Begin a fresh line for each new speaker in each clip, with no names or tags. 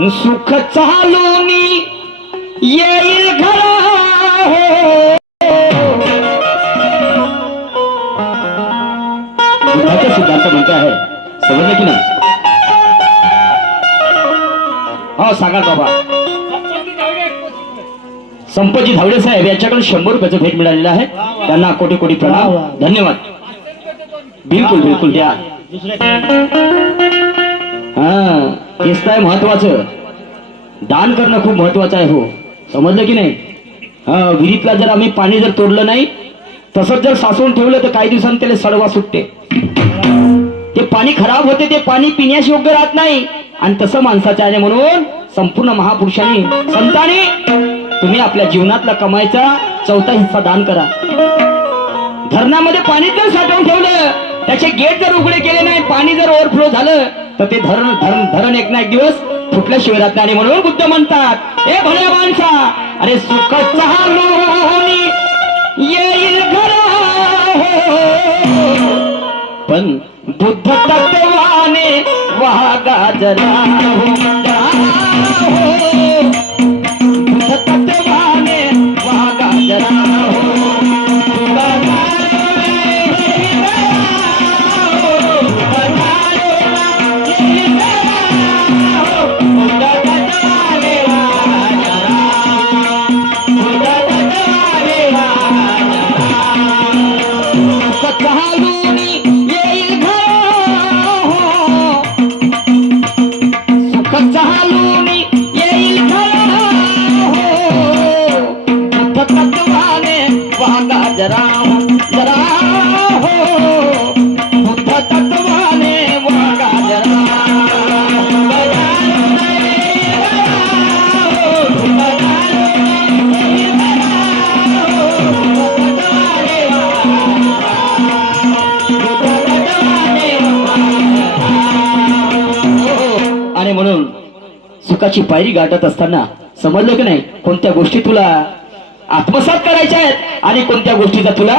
सुख चालून येईल घरा हो। सिद्धांत म्हणतो आहे समजलं की नाही? हो सांगा बाबा. संपजी धावडे साहेब याच्याकडे शंभर रुपयाचं भेट मिळालेलं आहे. त्यांना कोटी कोटी प्रणाम. धन्यवाद. बिलकुल बिलकुल द्या हा. तेच तर महत्वाचं. दान करणं खूप महत्वाचं आहे हो. समजलं की नाही? हा विहिरीतला जर आम्ही पाणी जर तोडलं नाही तसंच जर साचवून ठेवलं तर काही दिवसांनी त्याला सडवा सुटते. ते पाणी खराब होते ते पाणी पिण्यास योग्य राहत नाही. आणि तसं माणसाच्या आहे म्हणून संपूर्ण महापुरुषांनी संतांनी तुम्ही आपल्या जीवनातला कमाईचा चौथा हिस्सा दान करा. धरणामध्ये पाणी जर साठवून ठेवलं त्याचे गेट जर उघडे केले नाही पाणी जर ओव्हरफ्लो झालं तर ते धरण धरण धरण एक ना एक दिवस फुटल्याशिवाय राहत नाही आणि म्हणून बुद्ध म्हणतात. हे भल्या माणसा अरे सुख चालून येईल पण बुद्ध तत्वाने वागा जरा सुखाची पायरी गाठत असताना समजलं की नाही कोणत्या गोष्टी तुला आत्मसात करायच्या आहेत आणि कोणत्या गोष्टीचा तुला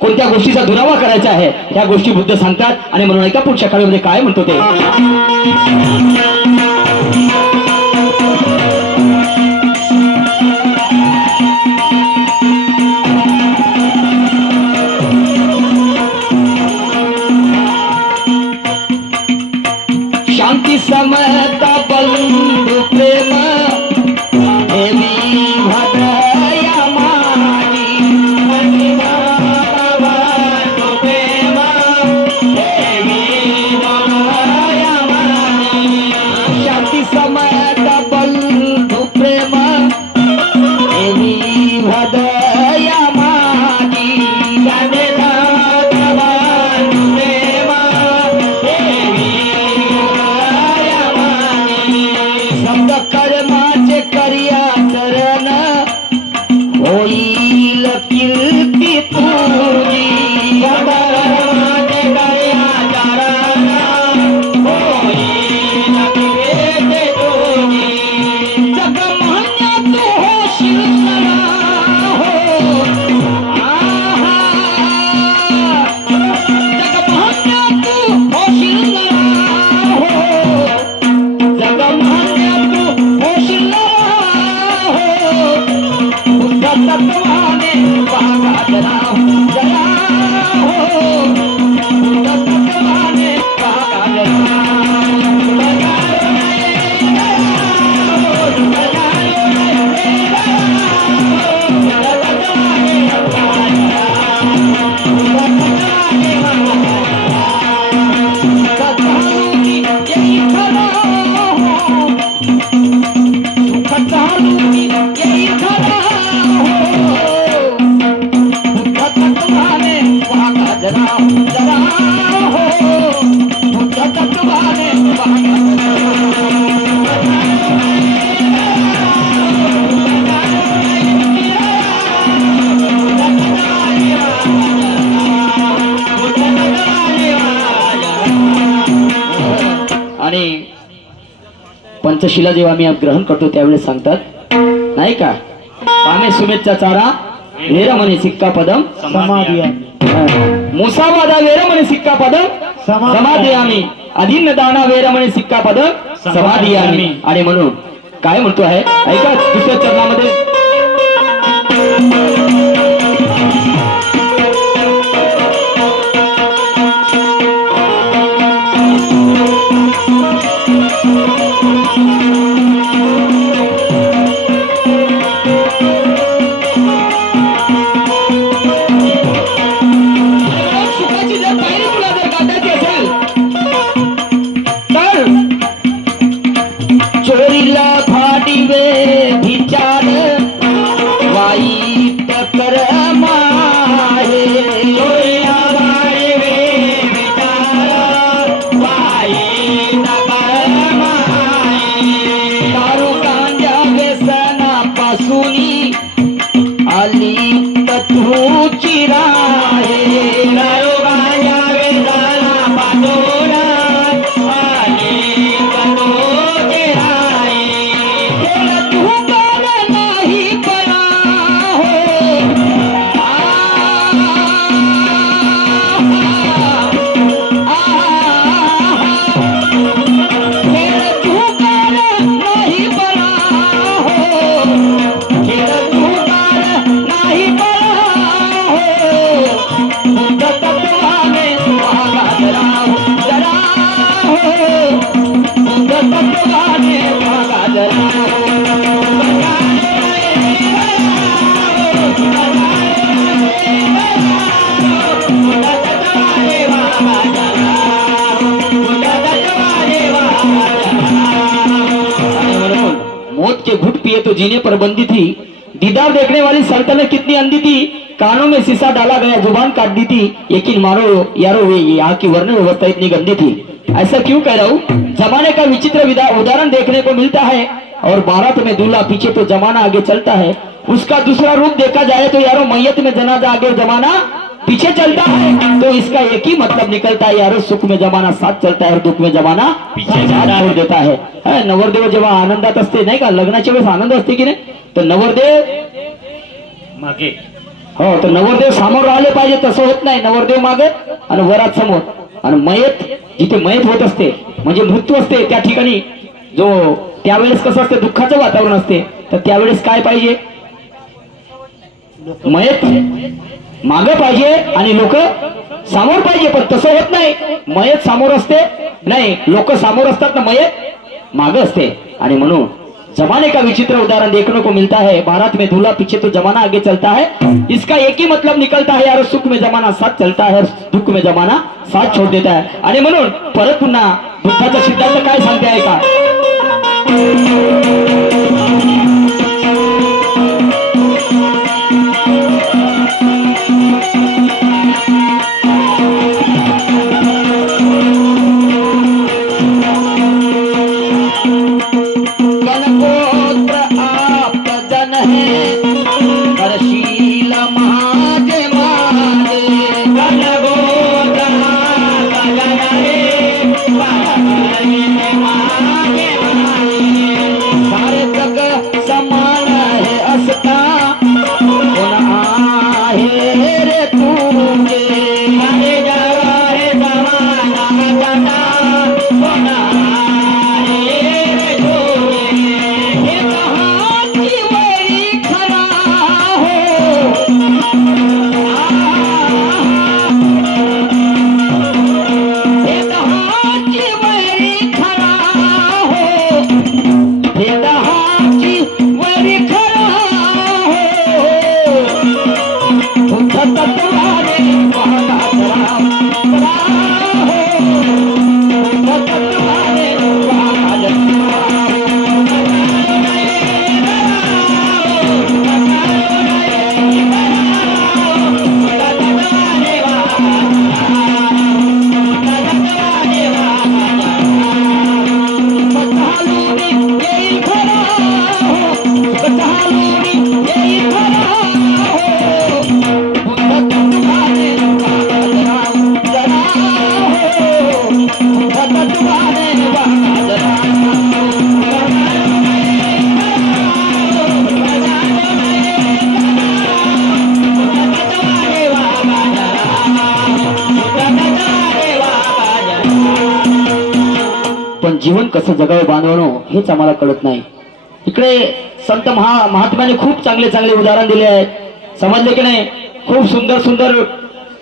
कोणत्या गोष्टीचा दुरावा करायचा आहे? ह्या गोष्टी बुद्ध सांगतात आणि म्हणून एका पुढच्या काळामध्ये म्हणजे काय म्हणतो ते? पंचशिला जेव्हा आम्ही ग्रहण करतो त्यावेळेस सांगतात नाही का? कामे सुमेतचा चारा वेरमणे सिक्का पदम
समाधी
मुसावादा वेरमणे सिक्का पदम
समाधी.
आम्ही. अधीन दाना वेरमणे सिक्का पद समाधी आम्ही. आणि म्हणून काय म्हणतो आहे? ऐका दुसऱ्या चरणामध्ये. तू जीने पर बंदी थी। दीदार देखने वाली सल्तनत कितनी अंधी थी। कानों में शीशा डाला गया, ज़ुबान काट दी थी। लेकिन मारो यारो वे यहाँ की वर्ण व्यवस्था इतनी गंदी थी। ऐसा क्यों कह रहा हूँ? जमाने का विचित्र उदाहरण देखने को मिलता है। और बारात में दूल्हा पीछे तो जमाना आगे चलता है। उसका दूसरा रूप देखा जाए तो यारो मैयत में जनाजा आगे जमाना पीछे चलता है। तो इसका एक ही मतलब निकलता है यारो सुख में जमाना साथ चलता है और दुख में जमाना
पीछे
छोड़ देता है। हा, नवरदेव जेव्हा आनंदात असते नाही का लग्नाच्या वेळेस आनंद असते की नाही। तर नवरदेव
मागे।
हो तर नवरदेव समोर राहिले पाहिजे तसं होत नाही नवरदेव मागे आणि वरात समोर. आणि मयत जिथे मयत होत असते म्हणजे मृत्यू असते त्या ठिकाणी जो त्यावेळेस कसं असते दुःखाचं वातावरण असते तर त्यावेळेस काय पाहिजे? मयत. माग पाहिजे आणि लोक समोर पाहिजे पण तसं होत नाही. मयत समोर असते. नाही लोक समोर असतात ना मयत? माग असते. आणि म्हणून जमाने का विचित्र उदाहरण देखने को मिलता है? भारत में दूल्हा पीछे तो जमाना आगे चलता है। इसका एक ही मतलब निकलता है यार सुख में जमाना साथ चलता है दुख में जमाना साथ छोड़ देता है। आणि म्हणून परत पुन्हा बुद्धाचा सिद्धांत काय सांगते आहे का जीवन कसं जगावं बांधवणं हेच आम्हाला कळत नाही. इकडे संत महा महात्म्याने खूप चांगले चांगले उदाहरण दिले आहे समजले की नाही? खूप सुंदर सुंदर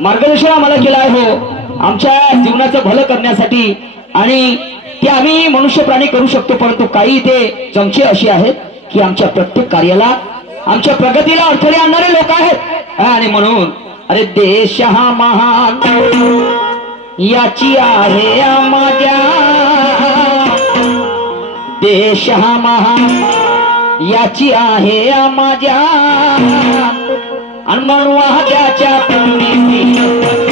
मार्गदर्शन आम्हाला केलं आहे हो. आमच्या जीवनाचं भलं करण्यासाठी. आणि ते आम्ही मनुष्य प्राणी करू शकतो परंतु काही ते चमचे असे आहेत की आमच्या प्रत्येक कार्याला आमच्या प्रगतीला अडथळे आणणारे लोक आहेत. आणि म्हणून अरे देश हा महान. याची आहे माझ्या देश हा महा याची आहे माझ्या. आणि म्हणवा त्याच्या पुण्यती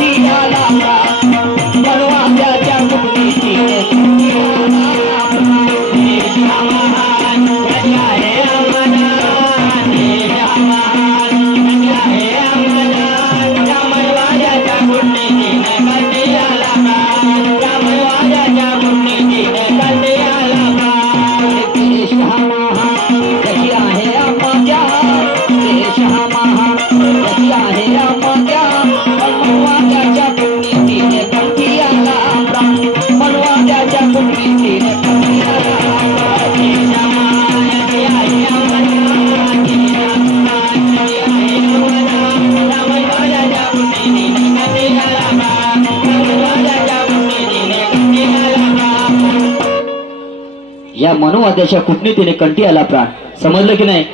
या मनोवाद्याच्या कूटनीतीने कंटी आला प्राण? समजलं की नाही?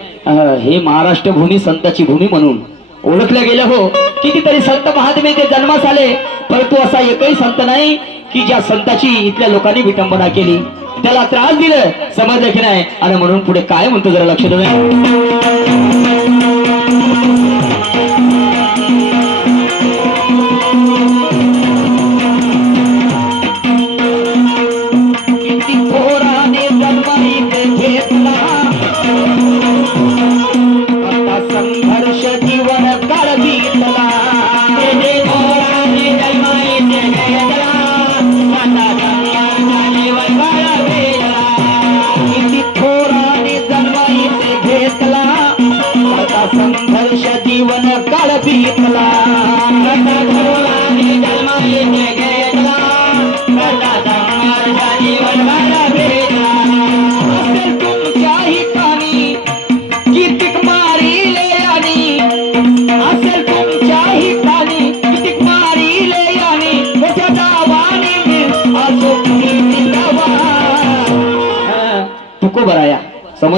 हे महाराष्ट्र भूमी संताची भूमी म्हणून. ओळखल्या गेल्या हो. कितीतरी संत महात्मे ते जन्मास आले परंतु असा एकही संत नाही की ज्या संताची इथल्या लोकांनी विटंबना केली. त्याला त्रास दिलं. समजलं की नाही? आणि म्हणून पुढे काय म्हणतो जरा लक्ष देऊ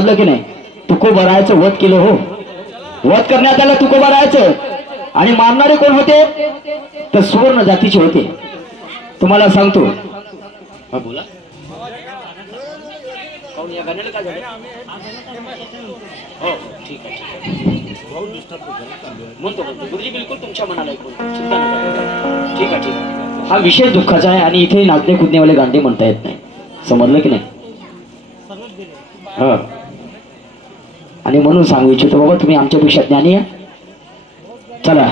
समजलं की नाही? तुकोबा बरायचं वध केलं हो. वध करण्यात आलं तुकोबा बरायचं आणि मारणारे कोण होते? तर सुवर्ण जातीचे होते. तुम्हाला सांगतो. हा, बोला. हा विषय दुःखाचा आहे आणि इथे नाचणे कुदणेवाले गांधी म्हणता येत नाही. समजलं की नाही? हा. आणि म्हणून सांगू इच्छितो बाबा तुम्ही आमच्यापेक्षा ज्ञानी आहे. चला.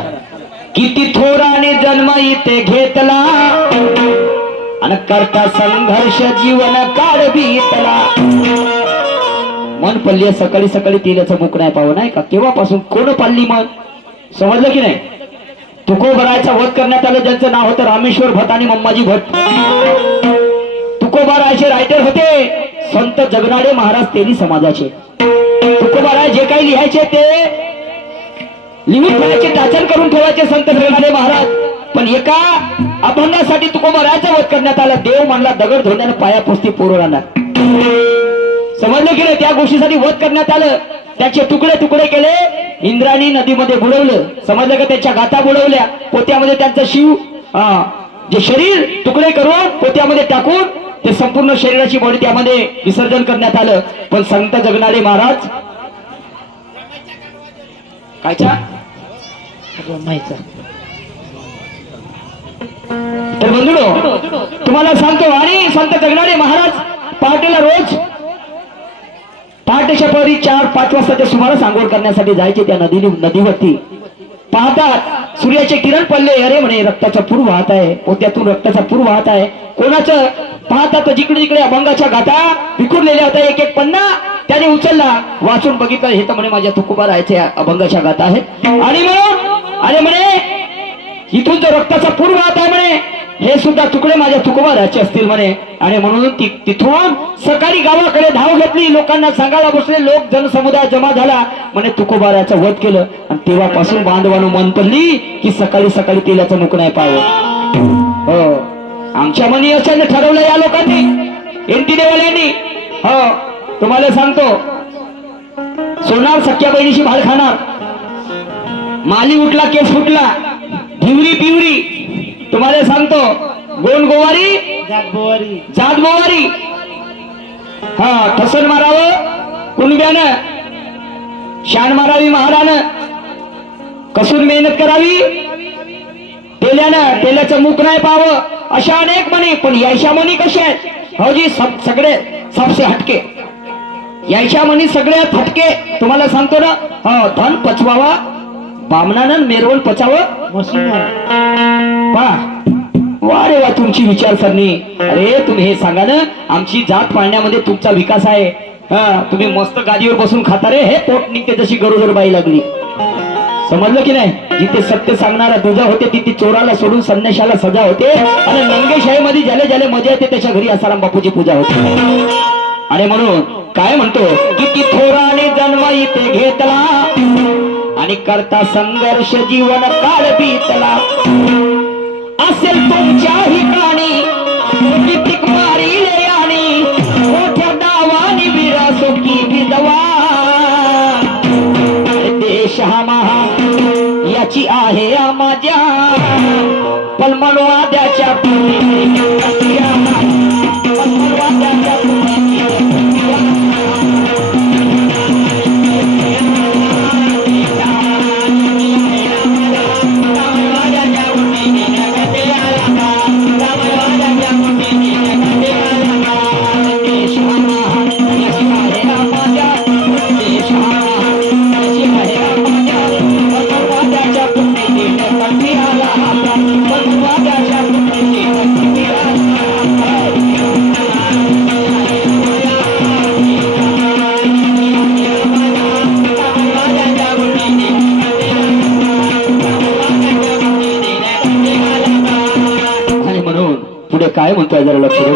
किती थोराने जन्म इथे घेतला आणि करता संघर्ष जीवन काळ बीतला. मन पल्ली सकाळी सकाळी तेलाचं मुख नाही पाहू नाही का? केव्हापासून कोण पाल्ली मन समजलं की नाही? तुकोबरायचा वध करण्यात आलं ज्यांचं नाव होतं रामेश्वर भट आणि मम्माजी भट. तुकोबारायचे रायटर होते संत जगनाडे महाराज तेली समाजाचे. तुकोबाराय जे काही लिहायचे ते लिहून ठेवायचे टाचन करून ठेवायचे संत जगनाडे महाराज. पण एका अभंगासाठी तुकोबारायचा वध करण्यात आला. देव म्हणला दगड धोंड्यानं पाया पुसती पोरांना समजलं की त्या गोष्टीसाठी वध करण्यात आलं. त्याचे तुकडे तुकडे केले. इंद्राणी नदीमध्ये बुडवलं. समजलं का? त्याच्या गाथा बुडवल्या. पोत्यामध्ये त्यांचं शिव जे शरीर तुकडे करून पोत्यामध्ये टाकून ते संपूर्ण शरीराची बॉडी त्यामध्ये विसर्जन करण्यात आलं. पण संत जगणारे महाराज कायच्या तर बंधुडो तुम्हाला सांगतो आणि संत जगणारे महाराज पहाटेला रोज पहाटेच्या परी चार पाच वाजताच्या सुमारास आंघोळ करण्यासाठी जायचे त्या नदी नदीवरती. पाहतात सूर्याचे किरण पडले अरे म्हणे रक्ताचा पूर वाहत आहे. पोत्यातून रक्ताचा पूर वाहत आहे. कोणाचं? पाहतात जिकडे जिकडे अभंगाच्या गाथा विखुरलेल्या होत्या एक एक पन्ना. त्याने उचलला. वाचून बघितलं. हे तर म्हणे माझ्या तुकोबा राहायचे अभंगाच्या गात आहेत. आणि म्हणून अरे म्हणे इथून जो रक्ताचा पूर वाहत आहे म्हणे हे सुद्धा तुकडे माझ्या तुकोबाराचे असतील म्हणे. आणि म्हणून तिथून सकाळी गावाकडे धाव घेतली. लोकांना सांगायला बसले. लोक जनसमुदाय जमा झाला. म्हणे तुकोबाराचा वध केलं. आणि तेव्हापासून बांधवानं मन पडली की सकाळी सकाळी तेलाचं मुख नाही पाहिलं हो. आमच्या मनी अशाने ठरवलं या लोकांनी. एनटी देवाल्यांनी. हो. तुम्हाला सांगतो सोनार सख्या बहिणीशी भाड खाणार. माली उठला केस फुटला धिवरी पिवरी. तुम्हाला सांगतो गोन गोवारी जात गोवारी. हा ठसन मारावं कुणब्यानं शान मारावी महारानं. कसून मेहनत करावी? तेल्यानं तेल्याचं मुख नाही पाहावं. अशा अनेक म्हणे पण यायशा म्हणी कशा आहेत? हो जी सब सगळे सबसे हटके. यायशा म्हणी सगळ्या फटके. तुम्हाला सांगतो ना हो धन पचवावा बामणानं मेरवण पचावं.
मशीनवर
वा वा रे वा तुमची विचारसरणी. अरे तुम्ही हे सांगा ना आमची जात पाळण्यामध्ये तुमचा विकास आहे. हा तुम्ही मस्त गादीवर बसून खाता रे. हे पोट निघते तशी गरोदर बाई लागली. समजलं की नाही? जिथे सत्य सांगणारा दुजा होते तिथे चोराला सोडून संन्याशाला सजा होते. आणि नंगेशाहीमध्ये ज्याला ज्याला मजा येते त्याच्या घरी आसाराम बापूची पूजा होते. आणि म्हणून काय म्हणतो? किती थोराने जन्म इथे घेतला. आणि करता संघर्ष जीवन काळ बीतला. असेल तुमच्या ठिकाणी कितीक मारिले आणि मोठ्या डावानी विरासो सोकी विधवा. अरे देश हा महा याची आहे आ माझ्या. पलमनवाद्याच्या पुढे काय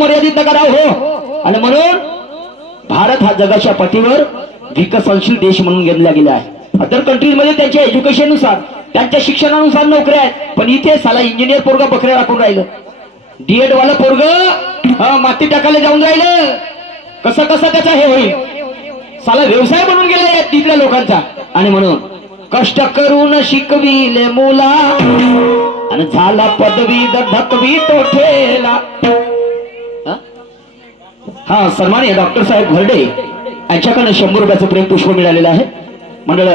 मर्यादित नका राहू हो. आणि म्हणून भारत हा जगाच्या पाठीवर विकसनशील देश म्हणून घेतला गेला आहे. अदर कंट्रीजमध्ये त्यांच्या एज्युकेशननुसार त्यांच्या शिक्षणानुसार नोकऱ्या आहेत पण इथे साला इंजिनियर पोरग बकऱ्या राखून राहिलं. डीएड वाला पोरग माती टाकायला जाऊन राहिलं. कसं कसं त्याचा हे होईल? साला व्यवसाय बनून गेला या तिथल्या लोकांचा. आणि म्हणून कष्ट करून शिकविले मुला. आणि झाला पदवी धकवी तो ठेला. हा सन्मान्य डॉक्टर साहेब घरडे यांच्याकडनं शंभर रुपयाचं प्रेम पुष्प मिळालेलं आहे. मंडळ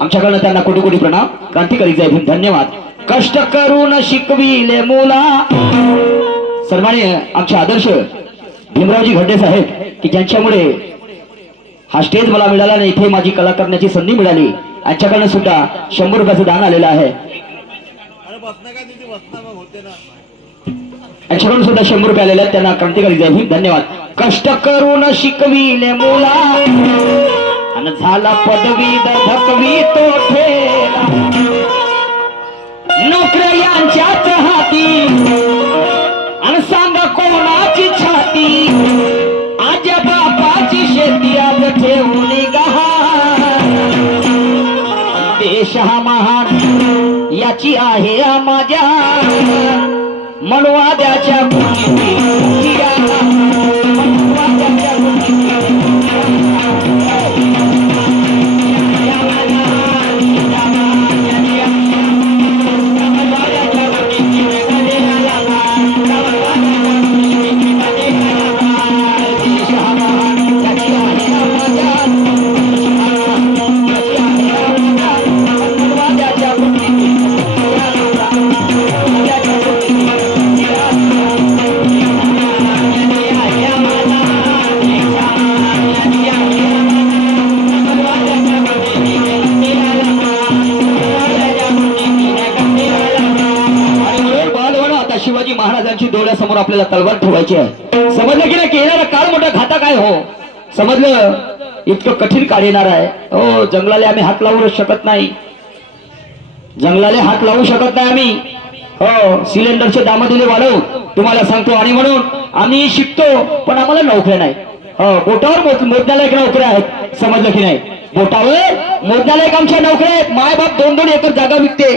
आमच्याकडनं त्यांना कोटी कोटी प्रणाम. क्रांतिकारी जय भीम धन्यवाद. कष्ट करून शिकविले मुला. सन्मान्य आमचे आदर्श भीमरावजी घरडे साहेब की ज्यांच्यामुळे हा स्टेज मला मिळाला आणि इथे माझी कला करण्याची संधी मिळाली. यांच्याकडनं सुद्धा शंभर रुपयाचं दान आलेलं आहे. यांच्याकडून सुद्धा शंभर रुपये आलेले आहेत. त्यांना क्रांतिकारी जय भीम धन्यवाद. कष्ट करून शिकविले मुला. आणि झाला पदवी धकवी तो ठेला नोकऱ्या यांच्याच हाती. आणि सांगा कोणाची छाती. आज बापाची शेती आज ठेवून गहा देश हा महान याची आहे माझ्या. मनवाद्याच्या आपल्याला तलवार ठेवायची आहे. समजलं की नाही की येणारा काळ मोठा घाता काय हो? समजलं? इतकं कठीण काळ येणार आहे. हो जंगलाला आम्ही हात लावू शकत नाही. जंगलाला हात लावू शकत नाही आम्ही. हो सिलेंडरचे दामा दिले वाढव. तुम्हाला सांगतो आणि म्हणून आम्ही शिकतो पण आम्हाला नोकऱ्या नाही. हो बोटावर मोजण्याला एक नोकऱ्या आहेत. समजलं की नाही? बोटावर मोजण्यालायक आमच्या नोकऱ्या आहेत. माय बाप दोन दोन एकर जागा विकते.